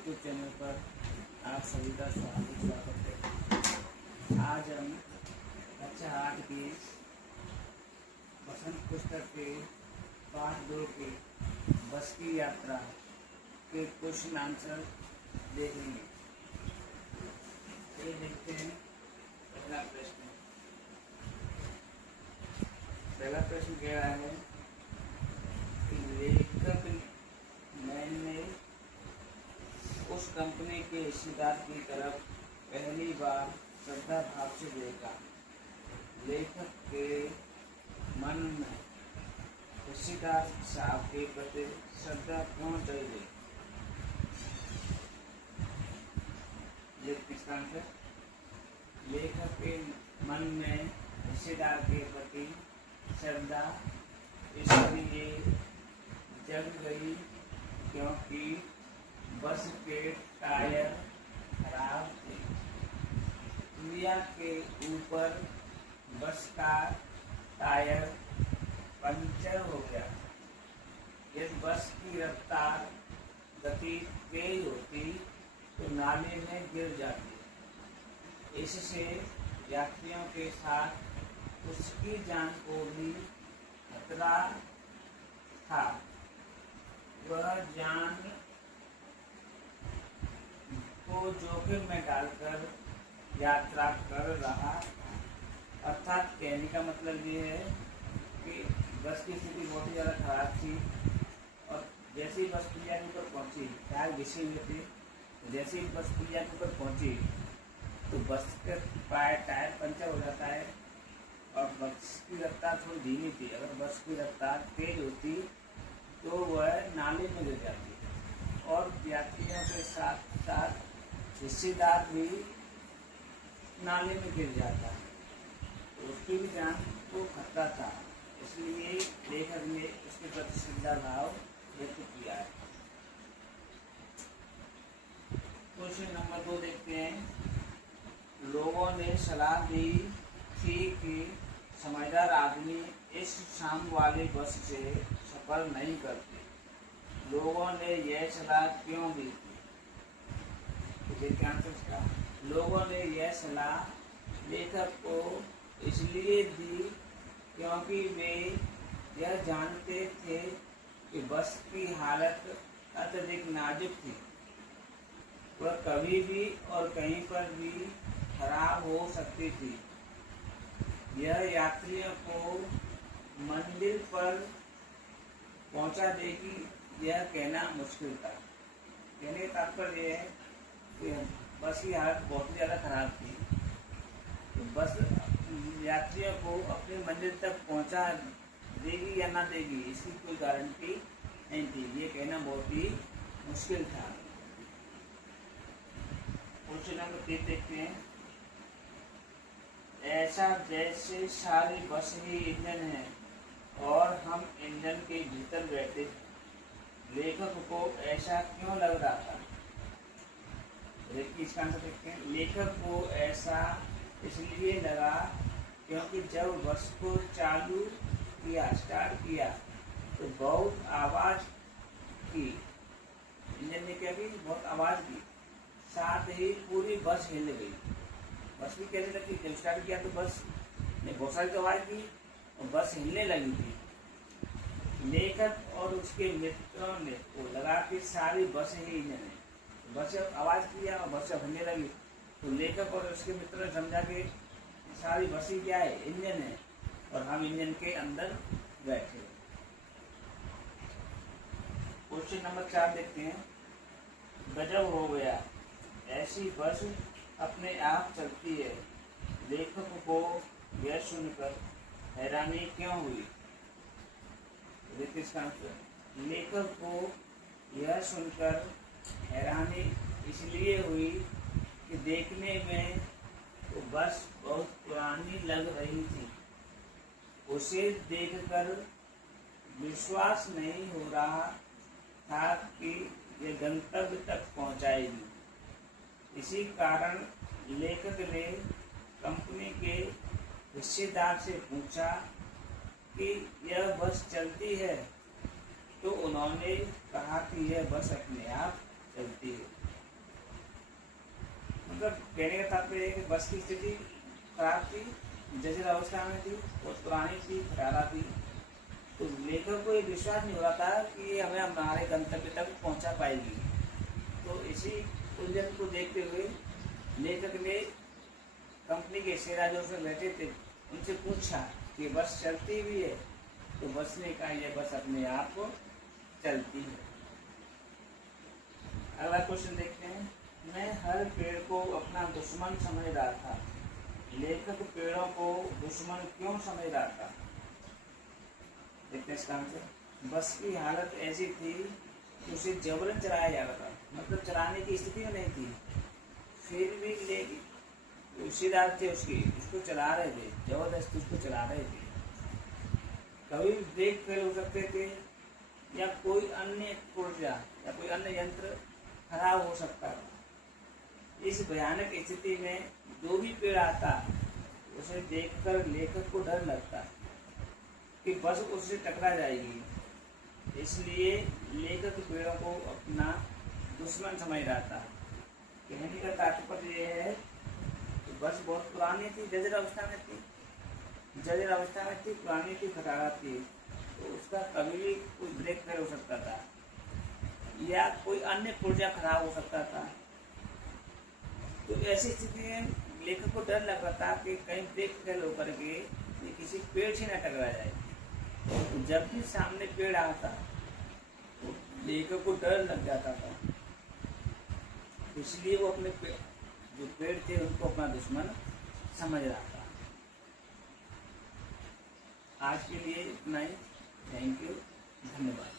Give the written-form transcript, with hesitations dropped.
YouTube channel पर आप सभी का स्वागत है। आज हम कक्षा 8 की बसंत पुस्तक के पाठ 2 के बस की यात्रा के क्वेश्चन आंसर देखेंगे। ये देखते हैं पहला प्रश्न। पहला प्रश्न कह रहा है कि लेखक मैंने उस कंपनी के हिस्सेदार की तरफ पहली बार श्रद्धा भाव से देखा। लेखक के मन में हिस्सेदार साहब के प्रति श्रद्धा क्यों जगी? इसका आंसर लेखक के मन में हिस्सेदार के प्रति श्रद्धा इसलिए जग गई क्योंकि बस के टायर खराब थे। पुलिया के ऊपर बस का टायर पंचर हो गया। यदि बस की रफ्तार गति तेज होती तो नाले में गिर जाती। इससे यात्रियों के साथ उसकी जान को भी खतरा था। वह जान को जोखिम में डालकर यात्रा कर रहा था। अर्थात कहने का मतलब ये है कि बस की स्थिति बहुत ही ज़्यादा खराब थी और जैसे ही बस पुलिया के ऊपर पहुंची, टायर घिसे हुए थे, जैसे ही बस पुलिया के ऊपर पहुंची तो बस का टायर पंचर हो जाता है और बस की रफ्तार थोड़ी धीमी थी। अगर बस की रफ्तार तेज होती तो वह नाले में गिर जाती और यात्रियों के साथ साथ हिस्सेदार भी नाले में गिर जाता। तो उसकी भी जान को खतरा था, इसलिए लेखक ने उसके प्रति श्रद्धा भाव व्यक्त किया है। क्वेश्चन नंबर 2 देखते हैं। लोगों ने सलाह दी थी कि समझदार आदमी इस शाम वाली बस से सफर नहीं करते। लोगों ने यह सलाह क्यों दी थी? लोगों ने यह सलाह लेखक को इसलिए दी क्योंकि वे यह जानते थे कि बस की हालत अत्यधिक नाजुक थी। वह कभी भी और कहीं पर भी खराब हो सकती थी। यह यात्रियों को मंजिल पर पहुंचा देगी, यह कहना मुश्किल था। कहने का तात्पर्य यह है कि बस की हालत बहुत ज़्यादा खराब थी। तो बस यात्रियों को अपनी मंजिल तक पहुंचा देगी या ना देगी, इसकी कोई गारंटी नहीं थी। ये कहना बहुत ही मुश्किल था। क्वेश्चन नंबर 3 देखते हैं। ऐसा जैसे सारी बस ही इंजन है और हम इंजन के भीतर बैठे। लेखक को ऐसा क्यों लग रहा था? इसका आंसर देखते हैं। लेखक को ऐसा इसलिए लगा क्योंकि जब बस को चालू किया, स्टार्ट किया तो बहुत आवाज़ की। इंजन ने क्या की? बहुत आवाज़ की। साथ ही पूरी बस हिल गई। बस भी कहने लगी। जब स्टार्ट किया तो बस ने बहुत सारी आवाज़ की और बस हिलने लगी थी। लेखक और उसके मित्रों ने को लगा कि सारी बस ही इंजन है। बस आवाज़ किया और बस हिलने लगी तो लेखक और उसके मित्रों ने समझा कि सारी बस ही क्या है? इंजन है और हम इंजन के अंदर बैठे। क्वेश्चन नंबर 4 देखते हैं। गजब हो गया, ऐसी बस अपने आप चलती है। लेखक को यह सुनकर हैरानी क्यों हुई? देखिए इसका आंसर। लेखक को यह सुनकर हैरानी इसलिए हुई कि देखने में तो बस बहुत पुरानी लग रही थी। उसे देखकर विश्वास नहीं हो रहा था कि ये गंतव्य तक पहुंचाएगी। इसी कारण लेखक ने कंपनी के हिस्सेदार से पूछा कि यह बस चलती है, तो उन्होंने कहा कि यह बस अपने आप चलती है। मतलब कहने का तात्पर्य है कि बस की स्थिति खराब थी, जर्जर अवस्था में थी, बहुत पुरानी थी, खटारा थी। तो लेखक को ये विश्वास नहीं हो रहा था कि ये हमें हमारे गंतव्य तक पहुंचा पाएगी। तो इसी उलझन को देखते हुए लेखक ने कंपनी के शेयरधारकों से बैठे थे, उनसे पूछा कि बस चलती भी है? तो बस ने कहा यह बस अपने आप चलती है। अगला क्वेश्चन देखते हैं। मैं हर पेड़ को अपना दुश्मन समझ रहा था, लेखक पेड़ों को दुश्मन क्यों समझ रहा था? देखते हैं इसका आंसर। बस की हालत ऐसी थी कि उसे जबरन चलाया जा रहा था, मतलब चलाने की स्थिति में नहीं थी, फिर भी लेकिन रिश्तेदार थे उसको चला रहे थे, जबरदस्ती उसको चला रहे थे। कभी ब्रेक फेल हो सकते थे या कोई अन्य पुर्जा या कोई अन्य यंत्र खराब हो सकता था। इस भयानक स्थिति में जो भी पेड़ आता उसे देखकर लेखक को डर लगता कि बस उससे टकरा जाएगी, इसलिए लेखक पेड़ों को अपना दुश्मन समझ रहा था। कहने का तात्पर्य यह है कि बस बहुत पुरानी थी, जर्जर अवस्था में थी, पुरानी थी, खटारा थी, तो उसका कभी भी कोई ब्रेक फेल हो सकता था या कोई अन्य पुर्जा खराब हो सकता था। तो ऐसी स्थिति में लेखक को डर लग रहा था कि कहीं ब्रेक फेल होकर के ये किसी पेड़ से न टकरा जाए। तो जब भी सामने पेड़ आता तो लेखक को डर लग जाता था, इसलिए वो अपने जो पेड़ थे उनको अपना दुश्मन समझ रहा था। आज के लिए इतना ही। थैंक यू, धन्यवाद।